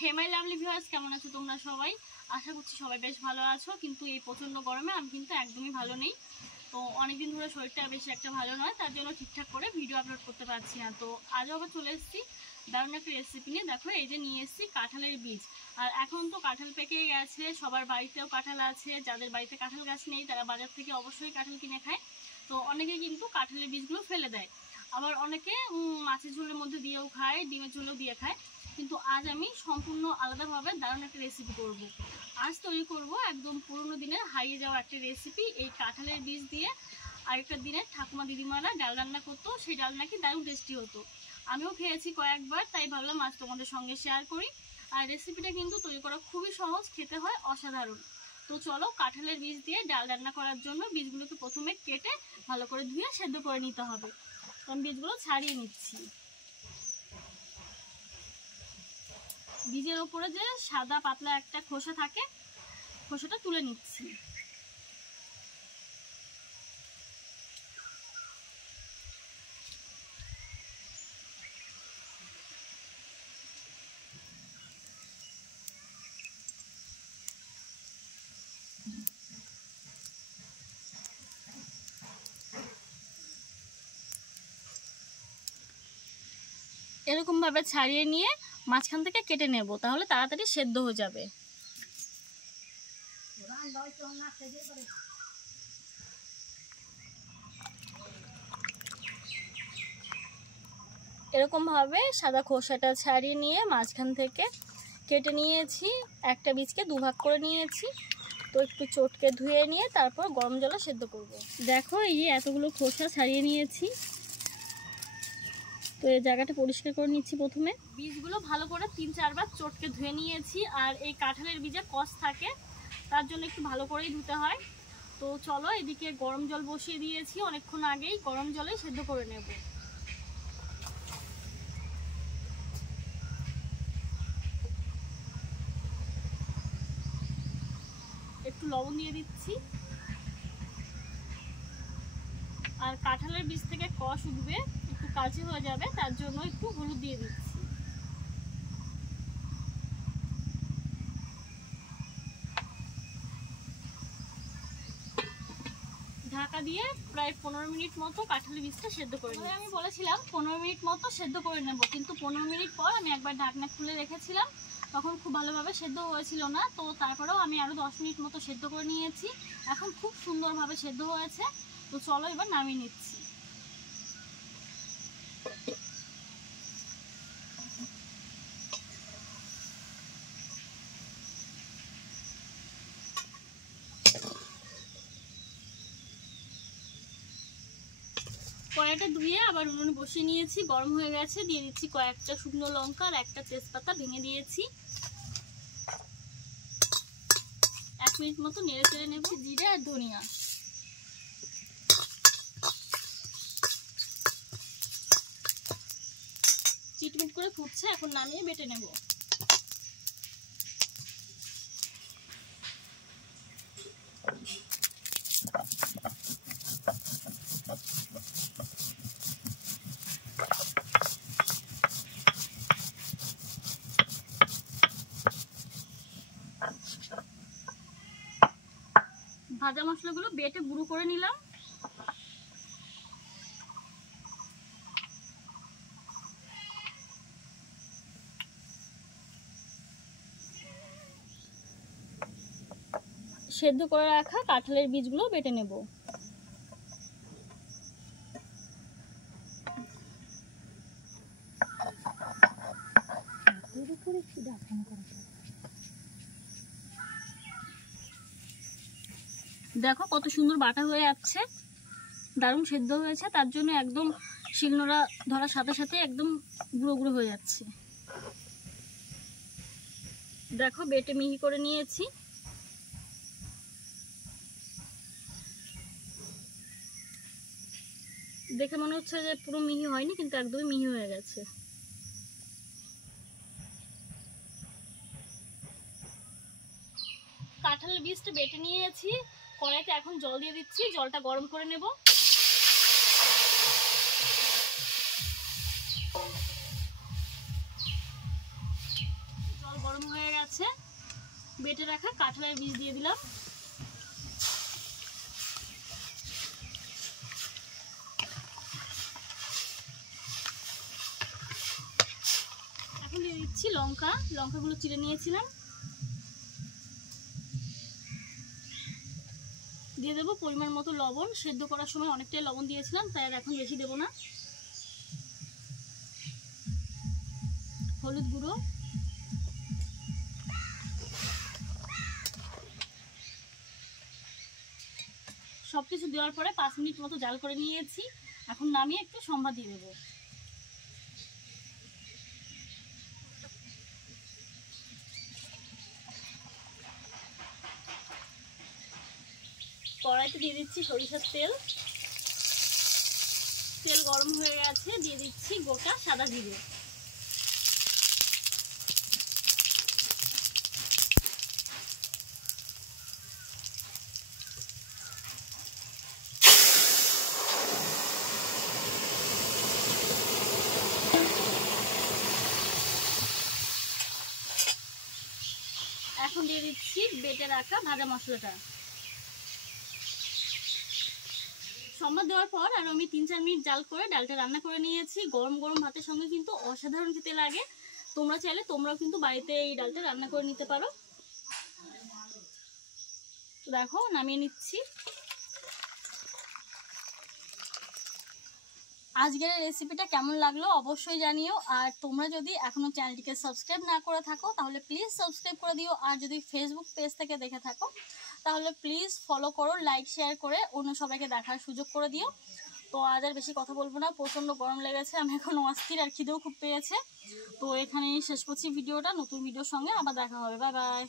Hey my lovely viewers, কেমন আছো তোমরা সবাই? আশা করছি সবাই বেশ ভালো আছো। কিন্তু এই প্রচণ্ড গরমে আমি কিন্তু একদমই ভালো নেই। তো অনেকদিন ধরে শরীরটা বেশি একটা ভালো নয়, তার জন্য ঠিকঠাক করে ভিডিও আপলোড করতে পারছি না। তো আজও আবার চলে এসেছি দারুণ একটা রেসিপি নিয়ে। দেখো, এই যে নিয়ে এসেছি কাঁঠালের বীজ। আর এখন তো কাঁঠাল পেকে গেছে, সবার বাড়িতেও কাঁঠাল আছে। যাদের বাড়িতে কাঁঠাল গাছ নেই তারা বাজার থেকে অবশ্যই কাঁঠাল কিনে খায়। তো অনেকে কিন্তু কাঁঠালের বীজগুলো ফেলে দেয়, আবার অনেকে মাছের ঝোলের মধ্যে দিয়েও খায়, ডিমের ঝোলেও দিয়ে খায়। কিন্তু আজ আমি সম্পূর্ণ আলাদাভাবে দারুণ একটা রেসিপি করব। আজ তৈরি করব একদম পুরনো দিনের হারিয়ে যাওয়া একটা রেসিপি, এই কাঁঠালের বীজ দিয়ে। আরেকটা দিনের ঠাকুমা দিদিমারা ডাল রান্না করতো, সেই ডাল নাকি দারুণ টেস্টি হতো। আমিও খেয়েছি কয়েকবার, তাই ভাবলাম আজ তোমাদের সঙ্গে শেয়ার করি। আর রেসিপিটা কিন্তু তৈরি করা খুবই সহজ, খেতে হয় অসাধারণ। তো চলো, কাঁঠালের বীজ দিয়ে ডাল রান্না করার জন্য বীজগুলোকে প্রথমে কেটে ভালো করে ধুয়ে সেদ্ধ করে নিতে হবে। তো আমি বীজগুলো ছাড়িয়ে নিচ্ছি। বীজের ওপরে যে সাদা পাতলা একটা খোসা থাকে, খোসাটা তুলে নিচ্ছি। এরকম ভাবে ছাড়িয়ে নিয়ে মাঝখান থেকে কেটে নেব, তাহলে তাড়াতাড়ি সেদ্ধ হয়ে যাবে। এরকম ভাবে সাদা খোসাটা ছাড়িয়ে নিয়ে মাঝখান থেকে কেটে নিয়েছি। একটা বীজকে দুভাগ করে নিয়েছি। তো একটু চটকে ধুয়ে নিয়ে তারপর গরম জলে সেদ্ধ করব। দেখো, এই যে এতগুলো খোসা ছাড়িয়ে নিয়েছি। তো এই জায়গাটা পরিষ্কার করে নিচ্ছি। প্রথমে বীজগুলো ভালো করে 3-4 বার চটকে ধুয়ে নিয়েছি। আর এই কাঁঠালের বীজে কষ থাকে, তার জন্য একটু ভালো করেই ধুতে হয়। তো চলো, এদিকে গরম জল বসিয়ে দিয়েছি অনেকক্ষণ আগেই, গরম জলে সেদ্ধ করে নেব। একটু লবণ দিয়ে দিচ্ছি। আর কাঁঠালের বীজ থেকে কষ উঠবে, একটু কাঁচে হয়ে যাবে, তার জন্য একটু হলুদ দিয়ে দিচ্ছি। ঢাকা দিয়ে প্রায় 15 মিনিট মতো কাঁঠালের বীজটা সেদ্ধ করে নেব। আমি বলেছিলাম 15 মিনিট মতো সেদ্ধ করে নেব, কিন্তু 15 মিনিট পর আমি একবার ঢাকনা খুলে রেখেছিলাম, তখন খুব ভালোভাবে সেদ্ধ হয়েছিল না। তো তারপরেও আমি আরও 10 মিনিট মতো সেদ্ধ করে নিয়েছি। এখন খুব সুন্দরভাবে সেদ্ধ হয়েছে। তো চলো, এবার নামিয়ে নিচ্ছি। কড়াইটা ধুয়ে আবার উনুনে বসিয়ে নিয়েছি, গরম হয়ে গেছে। দিয়ে দিচ্ছি কয়েকটা শুকনো লঙ্কা আর একটা তেজপাতা ভেঙে দিয়েছি। 1 মিনিট মতো নেড়ে চেড়ে নেব। জিরে আর ধনিয়া। চিটমিট করে ফুটছে, এখন নামিয়ে বেটে নেব। ভাজা মশলাগুলো বেটে গুঁড়ো করে নিলাম। সেদ্ধ করে রাখা কাঁঠালের বীজগুলো বেটে নেব। দেখো কত সুন্দর বাটা হয়ে যাচ্ছে, দারুণ সেদ্ধ হয়েছে। তার জন্য একদম শিলনোড়া ধরার সাথে সাথে একদম গুঁড়ো গুঁড়ো হয়ে যাচ্ছে। দেখো, বেটে মিহি করে নিয়েছি। দেখে মনে হচ্ছে যে পুরো মিহি হয়নি, কিন্তু একদমই মিহি হয়ে গেছে। কাঁঠালের বীজটা বেটে নিয়েছি। কড়াইতে এখন জল দিয়ে দিচ্ছি, জলটা গরম করে নেব। জল গরম গরম হয়ে গেছে, বেটে রাখা কাঁঠালের বীজ দিয়ে দিলাম। এখন দিয়ে দিচ্ছি লঙ্কাগুলো চিড়ে নিয়েছিলাম। দিয়ে দেবো পরিমাণ মতো লবণ, সেদ্ধ করার সময় অনেকটাই লবণ দিয়েছিলাম, তাই আর এখন বেশি দেবো না। হলুদ গুঁড়ো, সবকিছু দেওয়ার পরে 5 মিনিট মতো জাল করে নিয়েছি। এখন নামিয়ে একটু সম্বাদ দিয়ে দেবো। কড়াইতে দিয়ে দিচ্ছি সরিষার তেল, তেল গরম হয়ে গেছে, দিয়ে দিচ্ছি গোটা সাদা জিরে। এখন দিয়ে দিচ্ছি বেটে রাখা ভাজা মশলাটা। সম্বাদ দেওয়ার পর আর আমি 3-4 মিনিট জাল করে ডালটা রান্না করে নিয়েছি। গরম গরম ভাতের সঙ্গে কিন্তু অসাধারণ খেতে লাগে। তোমরা চাইলে তোমরাও কিন্তু বাড়িতে এই ডালটা রান্না করে নিতে পারো। দেখো নামিয়ে নিচ্ছি। আজকের রেসিপিটা কেমন লাগলো অবশ্যই জানিও। আর তোমরা যদি এখনো চ্যানেলটিকে সাবস্ক্রাইব না করে থাকো তাহলে প্লিজ সাবস্ক্রাইব করে দিও। আর যদি ফেসবুক পেজ থেকে দেখে থাকো তাহলে প্লিজ ফলো করো, লাইক শেয়ার করে অন্য সবাইকে দেখার সুযোগ করে দিও। তো আজ আর বেশি কথা বলবো না, প্রচণ্ড গরম লেগেছে, আমি এখন অস্থির আর খিদেও খুব পেয়েছে। তো এখানেই শেষ করছি ভিডিওটা। নতুন ভিডিওর সঙ্গে আবার দেখা হবে। Bye bye.